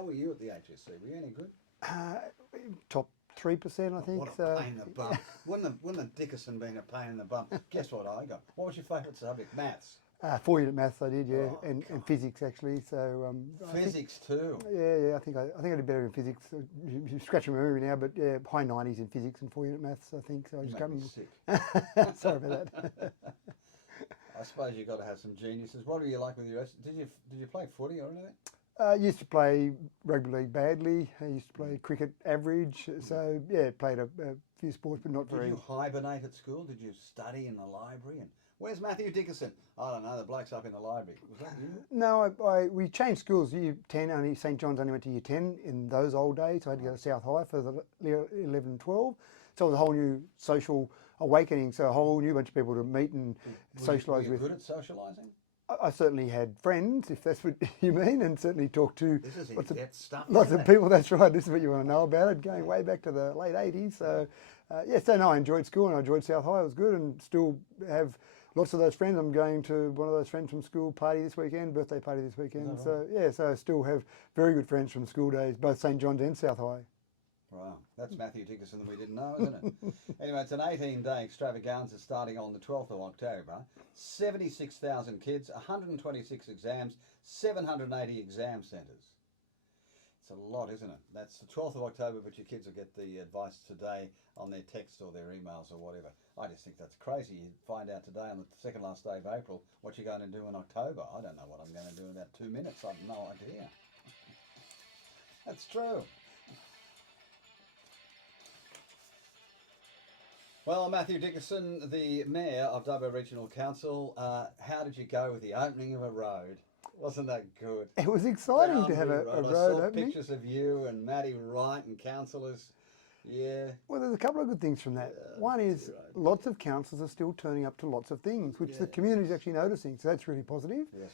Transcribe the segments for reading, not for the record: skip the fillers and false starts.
How were you at the HSC? Were you any good? Top 3%, I think. What a pain in the bum. Wouldn't have Dickerson been a pain in the bum? Guess what I got? What was your favourite subject? Maths? 4-unit maths I did, yeah, Oh, and physics actually. So physics too. Yeah. I think I did better in physics. You're scratching my memory now, but yeah, high 90s in physics and 4-unit maths. I think so. I just can't sick. Sorry about that. I suppose you've got to have some geniuses. What were you like with your? Did you play footy or anything? I used to play rugby league badly. I used to play cricket average. So yeah, played a few sports, but not very. Did you hibernate at school? Did you study in the library? And where's Mathew Dickerson? I don't know. The bloke's up in the library. Was that you? No, we changed schools. Year 10, only St John's only went to year 10 in those old days. So I had to go to South High for the year 11 and 12. So it was a whole new social awakening. So a whole new bunch of people to meet and socialise with. Were you good at socialising? I certainly had friends, if that's what you mean, and certainly talked to this is in-depth stuff, lots of people. That's right. This is what you want to know about it, going way back to the late 80s. So, so no, I enjoyed school and I enjoyed South High. It was good and still have lots of those friends. I'm going to one of those friends from school party this weekend, birthday party this weekend. Right? So, yeah, so I still have very good friends from school days, both St John's and South High. Wow, that's Mathew Dickerson that we didn't know, isn't it? Anyway, it's an 18-day extravaganza starting on the 12th of October. 76,000 kids, 126 exams, 780 exam centres. It's a lot, isn't it? That's the 12th of October, but your kids will get the advice today on their text or their emails or whatever. I just think that's crazy. You find out today on the second last day of April what you're going to do in October. I don't know what I'm going to do in about 2 minutes. I've no idea. That's true. Well, Mathew Dickerson, the Mayor of Dubbo Regional Council, how did you go with the opening of a road? Wasn't that good? It was exciting to have a road I saw opening. Pictures of you and Matty Wright and councillors. Yeah. Well, there's a couple of good things from that. One is lots of councils are still turning up to lots of things, which the community is actually noticing. So that's really positive. Yes.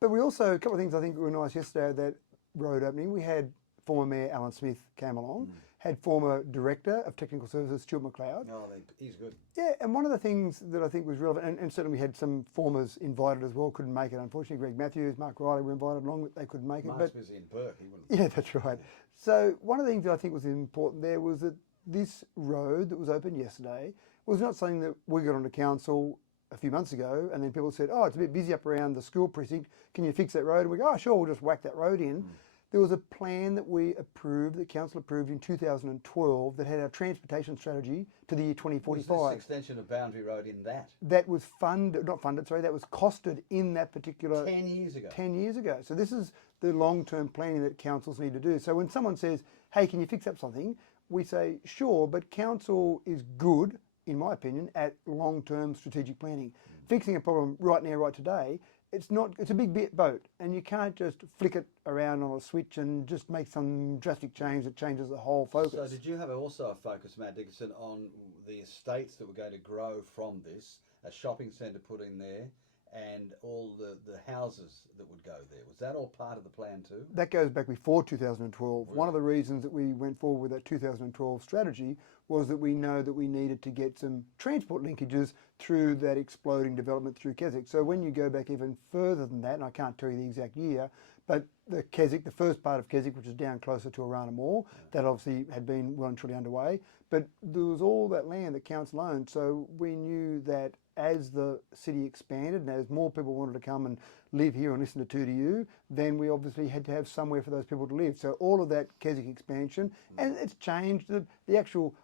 But we also, a couple of things I think were nice yesterday at that road opening. We had former Mayor Alan Smith came along, had former Director of Technical Services Stuart McLeod. Oh, he's good. Yeah, and one of the things that I think was relevant, and certainly we had some formers invited as well, couldn't make it unfortunately. Greg Matthews, Mark Riley were invited along, but they couldn't make it. Mark's busy in Burke, he wouldn't. Yeah, that's right. So one of the things that I think was important there was that this road that was opened yesterday was not something that we got onto council a few months ago and then people said, oh, it's a bit busy up around the school precinct, can you fix that road? And we go, oh, sure, we'll just whack that road in. There was a plan that we approved, that council approved in 2012 that had our transportation strategy to the year 2045. Was this extension of Boundary Road in that? That was that was costed in that particular... 10 years ago. 10 years ago. So this is the long-term planning that councils need to do. So when someone says, hey, can you fix up something? We say, sure, but council is good, in my opinion, at long-term strategic planning. Fixing a problem right now, right today, it's a big boat, and you can't just flick it around on a switch and just make some drastic change that changes the whole focus. So did you have also a focus, Matt Dickerson, on the estates that were going to grow from this, a shopping centre put in there, and all the houses that would go there? Was that all part of the plan too? That goes back before 2012. Really? One of the reasons that we went forward with that 2012 strategy was that we know that we needed to get some transport linkages through that exploding development through Keswick. So when you go back even further than that, and I can't tell you the exact year, but the Keswick, the first part of Keswick, which is down closer to Arana Mall, that obviously had been well and truly underway, but there was all that land that council owned, so we knew that as the city expanded and as more people wanted to come and live here and listen to 2DU, then we obviously had to have somewhere for those people to live. So all of that Keswick expansion, and it's changed the actual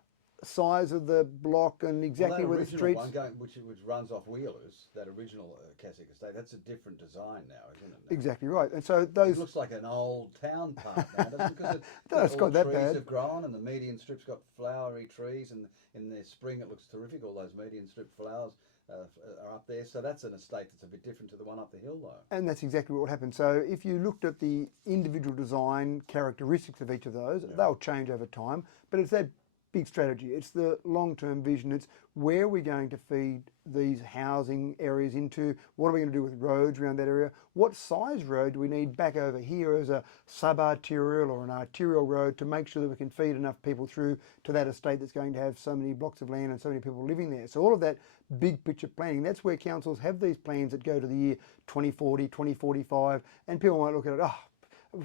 size of the block and exactly where the streets... One going, which runs off Wheelers, that original Keswick estate, that's a different design now, isn't it? Now? Exactly right. And so those... It looks like an old town park now, doesn't it? Because it's got that bad. Trees have grown and the median strip's got flowery trees, and in the spring it looks terrific. All those median strip flowers are up there. So that's an estate that's a bit different to the one up the hill though. And that's exactly what happened. So if you looked at the individual design characteristics of each of those, they'll change over time, but it's that big strategy. It's the long-term vision. It's where we're going to feed these housing areas into. What are we going to do with roads around that area? What size road do we need back over here as a sub-arterial or an arterial road to make sure that we can feed enough people through to that estate that's going to have so many blocks of land and so many people living there. So all of that big picture planning, that's where councils have these plans that go to the year 2040, 2045, and people might look at it,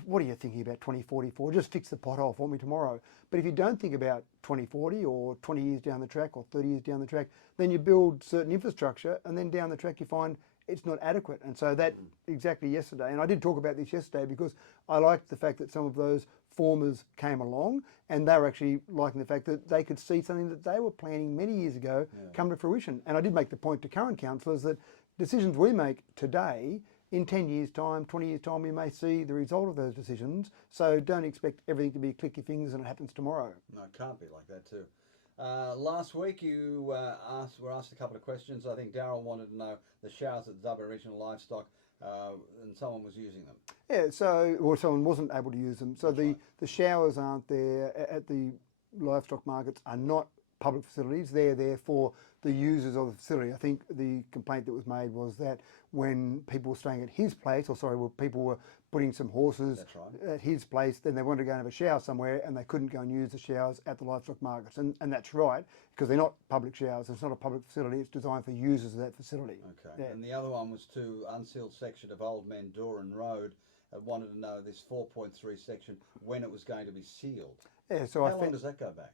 what are you thinking about 2040 for? Just fix the pothole for me tomorrow. But if you don't think about 2040 or 20 years down the track or 30 years down the track, then you build certain infrastructure and then down the track you find it's not adequate. And so that exactly yesterday, and I did talk about this yesterday because I liked the fact that some of those formers came along and they were actually liking the fact that they could see something that they were planning many years ago come to fruition. And I did make the point to current councillors that decisions we make today, in 10 years' time, 20 years' time, we may see the result of those decisions. So don't expect everything to be click your fingers and it happens tomorrow. No, it can't be like that too. Last week you were asked a couple of questions. I think Darryl wanted to know the showers at the Aboriginal livestock, and someone was using them. Yeah, or someone wasn't able to use them. So the showers aren't there at the livestock markets are not public facilities. They're there for the users of the facility. I think the complaint that was made was that when people were staying at his place, people were putting some horses at his place, then they wanted to go and have a shower somewhere and they couldn't go and use the showers at the livestock markets. And that's right, because they're not public showers. It's not a public facility. It's designed for users of that facility. Okay. Yeah. And the other one was to unsealed section of Old Mandoran Road. I wanted to know this 4.3 section, when it was going to be sealed. Yeah, so How long does that go back?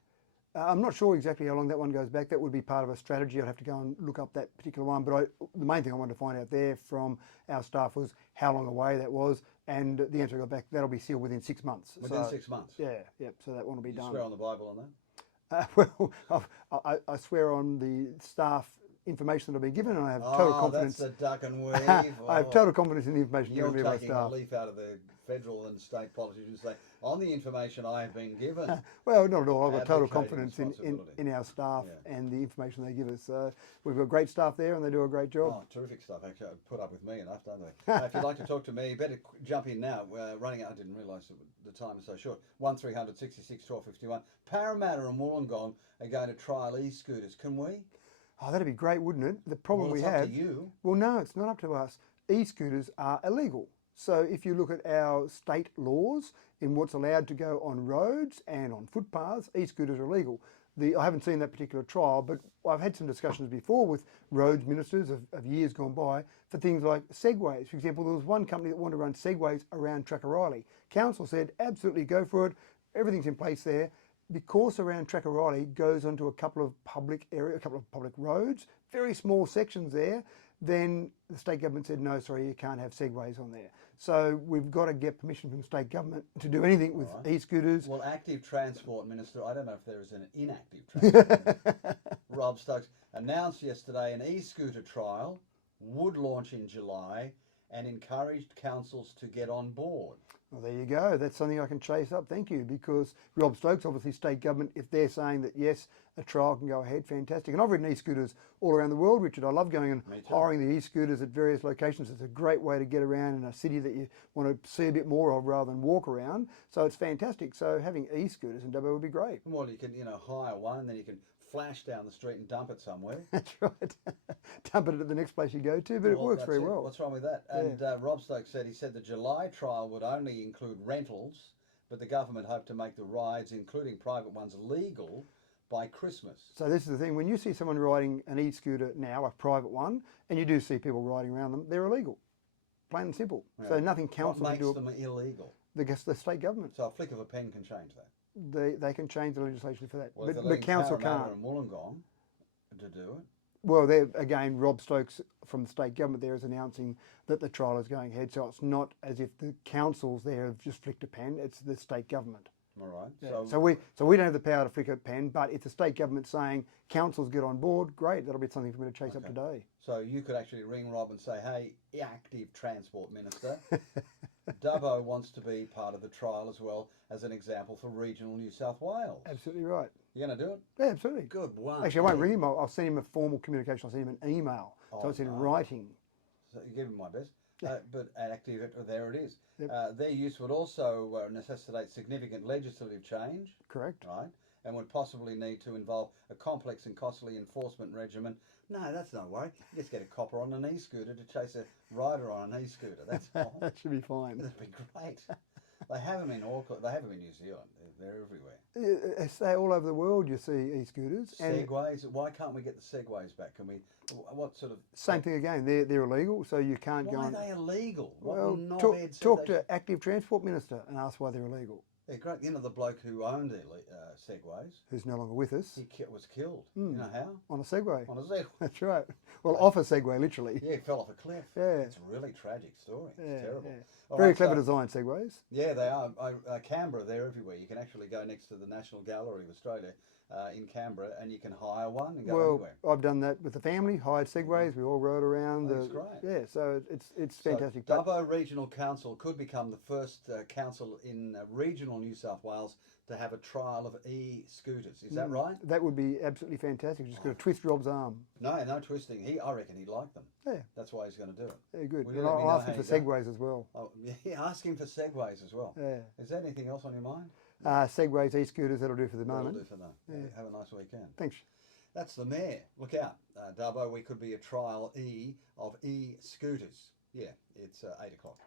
I'm not sure exactly how long that one goes back. That would be part of a strategy. I'd have to go and look up that particular one. But the main thing I wanted to find out there from our staff was how long away that was. And the answer I got back, that'll be sealed within 6 months. Within 6 months? Yeah, yep. So that one will be done. You swear on the Bible on that? Well, I swear on the staff information that I've been given, and I have total confidence. That's the duck and weave. I have total confidence in the information You're given by taking a staff. leaf out of the federal and state politicians say, on the information I have been given. Well, not at all. I've got total Advocating confidence in our staff Yeah. and the information they give us. So we've got great staff there and they do a great job. Oh, terrific stuff. Actually, put up with me enough, don't they? If you'd like to talk to me, you better jump in now. We're running out. I didn't realise the time is so short. 1300 66 1251. Parramatta and Wollongong are going to trial e-scooters. Can we? Oh, that'd be great, wouldn't it? The problem Well, it's we up have. to you. Well, no, it's not up to us. E-scooters are illegal. So if you look at our state laws in what's allowed to go on roads and on footpaths, e-scooters are illegal. I haven't seen that particular trial, but I've had some discussions before with roads ministers of years gone by for things like segways. For example, there was one company that wanted to run segways around Trackariley. Council said, absolutely go for it. Everything's in place there. The course around Trackariley goes onto a couple of public roads, very small sections there. Then the state government said, no, sorry, you can't have segways on there. So we've got to get permission from the state government to do anything with e-scooters. Well, Active Transport Minister, I don't know if there is an inactive transport minister, Rob Stokes, announced yesterday an e-scooter trial would launch in July and encouraged councils to get on board. Well, there you go. That's something I can chase up. Thank you. Because Rob Stokes, obviously state government, if they're saying that, yes, a trial can go ahead, fantastic. And I've ridden e-scooters all around the world, Richard. I love going and hiring the e-scooters at various locations. It's a great way to get around in a city that you want to see a bit more of rather than walk around. So it's fantastic. So having e-scooters in Dubbo would be great. Well, you can, hire one and then you can flash down the street and dump it somewhere. That's right. Dump it at the next place you go to, but it works very well. What's wrong with that? And Rob Stokes said, the July trial would only include rentals, but the government hoped to make the rides, including private ones, legal by Christmas. So this is the thing, when you see someone riding an e-scooter now, a private one, and you do see people riding around them, they're illegal. Plain and simple. Yeah. So nothing council can do. What makes them illegal? The state government. So a flick of a pen can change that? They can change the legislation for that, well, but council can't. And Wollongong to do it. Well, there again, Rob Stokes from the state government there is announcing that the trial is going ahead. So it's not as if the councils there have just flicked a pen; it's the state government. All right. Yeah. So we don't have the power to flick a pen, but if the state government saying councils get on board, great. That'll be something for me to chase up today. So you could actually ring Rob and say, "Hey, Active Transport Minister, Dubbo wants to be part of the trial as well as an example for regional New South Wales." Absolutely right. You're going to do it? Yeah, absolutely. Good one. Actually, I won't ring him. I'll send him a formal communication. I'll send him an email. So it's in writing. So you give him my best. But Active, there it is. Yep. Their use would also necessitate significant legislative change. Correct. Right. And would possibly need to involve a complex and costly enforcement regimen. No, that's no worry. You just get a copper on an e-scooter to chase a rider on an e-scooter. That's fine. That should be fine. That'd be great. They have them in Auckland. They have them in New Zealand. They're everywhere. Say all over the world you see e-scooters. Segways. Why can't we get the segways back? Can we What sort of... Same thing again. They're illegal, so you can't go Why on. are they illegal? What Well, knobhead said talk they to Active Transport Minister and ask why they're illegal. Yeah, great. You know the bloke who owned Segways? Who's no longer with us. He was killed. You know how? On a Segway. On a Segway. That's right. Well, off a Segway, literally. Yeah, he fell off a cliff. Yeah. It's a really tragic story. It's terrible. Yeah. Very clever design, Segways. Yeah, they are. Canberra, they're everywhere. You can actually go next to the National Gallery of Australia in Canberra and you can hire one and go anywhere. I've done that with the family, hired Segways. We all rode around. That's great. Yeah, so it's fantastic. So Dubbo Regional Council could become the first council in regional New South Wales to have a trial of e-scooters. Is that right? That would be absolutely fantastic. Just got to twist Rob's arm. No twisting. I reckon he'd like them. Yeah. That's why he's going to do it. Yeah, good. Will you And let me I'll know ask him how for you go? Segways as well. Oh, yeah, ask him for Segways as well. Yeah. Is there anything else on your mind? Segways, e-scooters, that'll do for the moment. That'll do for now. Yeah. Have a nice weekend. Thanks. That's the mayor. Look out. Dubbo, we could be a trial of e-scooters. Yeah, it's 8 o'clock.